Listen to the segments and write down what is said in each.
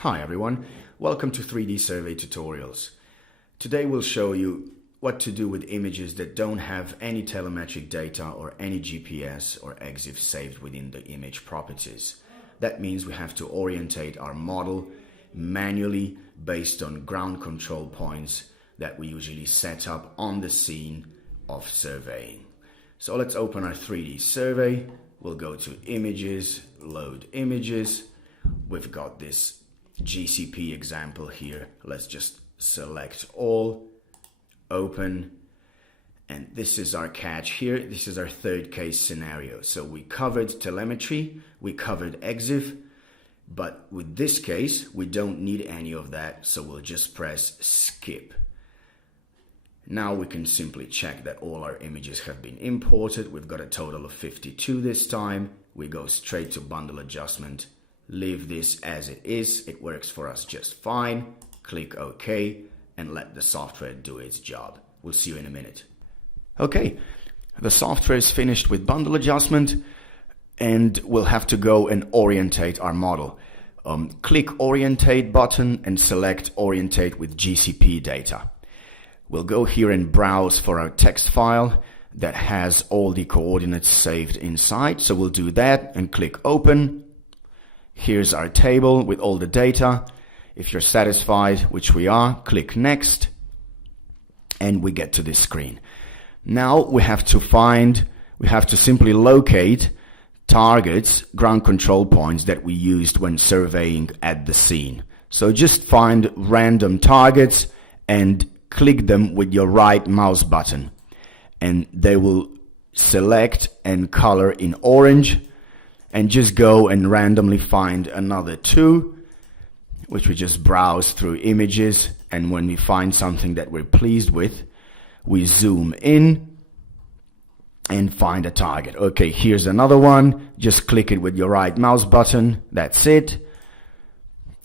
Hi everyone, welcome to 3D Survey Tutorials. Today we'll show you what to do with images that don't have any telemetric data or any GPS or EXIF saved within the image properties. That means we have to orientate our model manually based on ground control points that we usually set up on the scene of surveying. So let's open our 3D survey. We'll go to Images, Load Images. We've got this GCP example here. Let's just select all, open, and this is our catch here. This is our third case scenario. So we covered telemetry, we covered EXIF, but with this case we don't need any of that, so we'll just press skip. Now we can simply check that all our images have been imported. We've got a total of 52 this time. We go straight to bundle adjustment. Leave this as it is. It works for us just fine. Click OK and let the software do its job. We'll see you in a minute. Okay, the software is finished with bundle adjustment and we'll have to go and orientate our model. Click Orientate button and select Orientate with GCP data. We'll go here and browse for our text file that has all the coordinates saved inside. So we'll do that and click Open. Here's our table with all the data. If you're satisfied, which we are, click Next, and we get to this screen. Now we have to simply locate targets, ground control points that we used when surveying at the scene. So just find random targets and click them with your right mouse button, and they will select and color in orange. And just go and randomly find another two, which we just browse through images, and when we find something that we're pleased with, we zoom in and find a target. Okay, here's another one. Just click it with your right mouse button, that's it,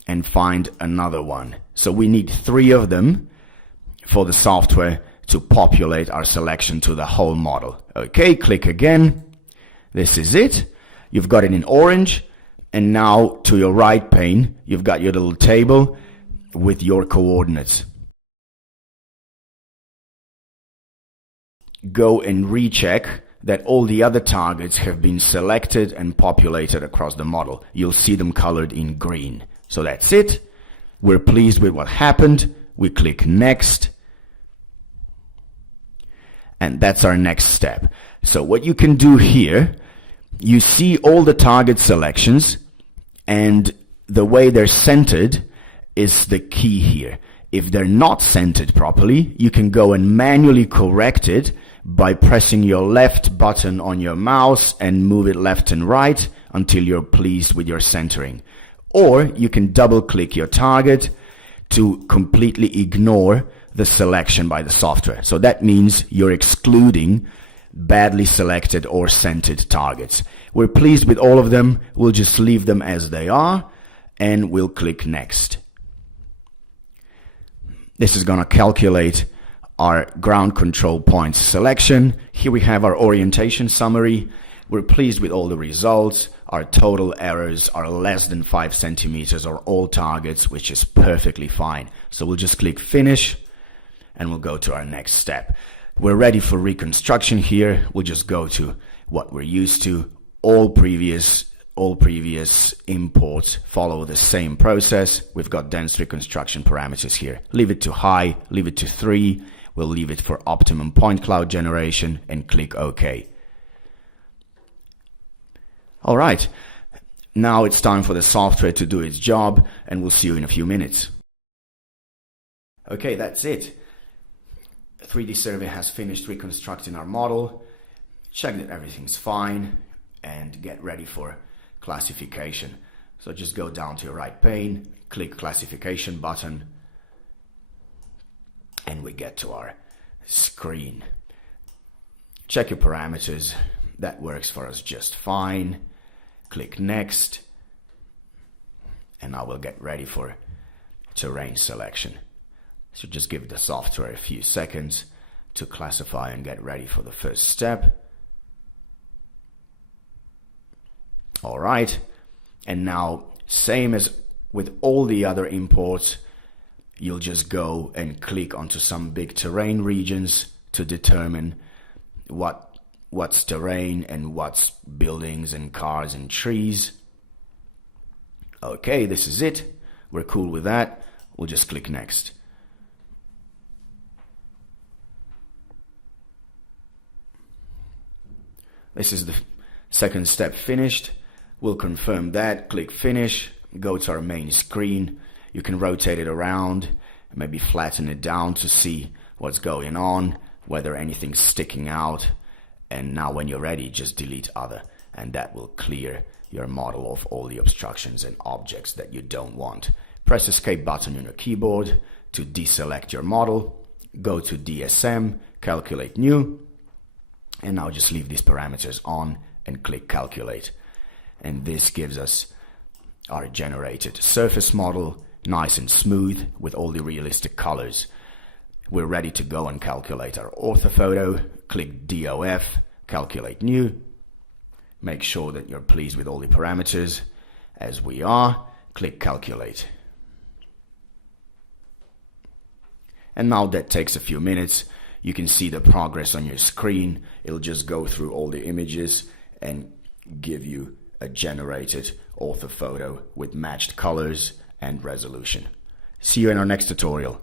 and find another one. So we need 3 of them for the software to populate our selection to the whole model. Okay, click again. This is it. You've got it in orange, and now to your right pane, you've got your little table with your coordinates. Go and recheck that all the other targets have been selected and populated across the model. You'll see them colored in green. So that's it. We're pleased with what happened. We click Next. And that's our next step. So what you can do here, you see all the target selections, and the way they're centered is the key here. If they're not centered properly, you can go and manually correct it by pressing your left button on your mouse and move it left and right until you're pleased with your centering. Or you can double click your target to completely ignore the selection by the software. So that means you're excluding badly selected or centered targets. We're pleased with all of them. We'll just leave them as they are, and we'll click Next. This is going to calculate our ground control points selection. Here we have our orientation summary. We're pleased with all the results. Our total errors are less than 5 centimeters on all targets, which is perfectly fine. So we'll just click Finish, and we'll go to our next step. We're ready for reconstruction here. We'll just go to what we're used to. All previous imports follow the same process. We've got dense reconstruction parameters here. Leave it to high, leave it to 3. We'll leave it for optimum point cloud generation and click OK. All right, now it's time for the software to do its job, and we'll see you in a few minutes. Okay, that's it. 3D Survey has finished reconstructing our model. Check that everything's fine and get ready for classification. So just go down to your right pane, click Classification button, and we get to our screen. Check your parameters. That works for us just fine. Click Next, and now we'll get ready for terrain selection. So just give the software a few seconds to classify and get ready for the first step. All right, and now same as with all the other imports, you'll just go and click onto some big terrain regions to determine what's terrain and what's buildings and cars and trees. Okay, this is it. We're cool with that. We'll just click next. This is the second step finished. We'll confirm that, click finish, go to our main screen. You can rotate it around, maybe flatten it down to see what's going on, whether anything's sticking out. And now when you're ready, just delete other, and that will clear your model of all the obstructions and objects that you don't want. Press escape button on your keyboard to deselect your model. Go to DSM, calculate new, and now just leave these parameters on and click calculate. And this gives us our generated surface model, nice and smooth with all the realistic colors. We're ready to go and calculate our orthophoto. Click DOF, calculate new. Make sure that you're pleased with all the parameters. As we are, click calculate. And now that takes a few minutes. You can see the progress on your screen. It'll just go through all the images and give you a generated orthophoto with matched colors and resolution. See you in our next tutorial.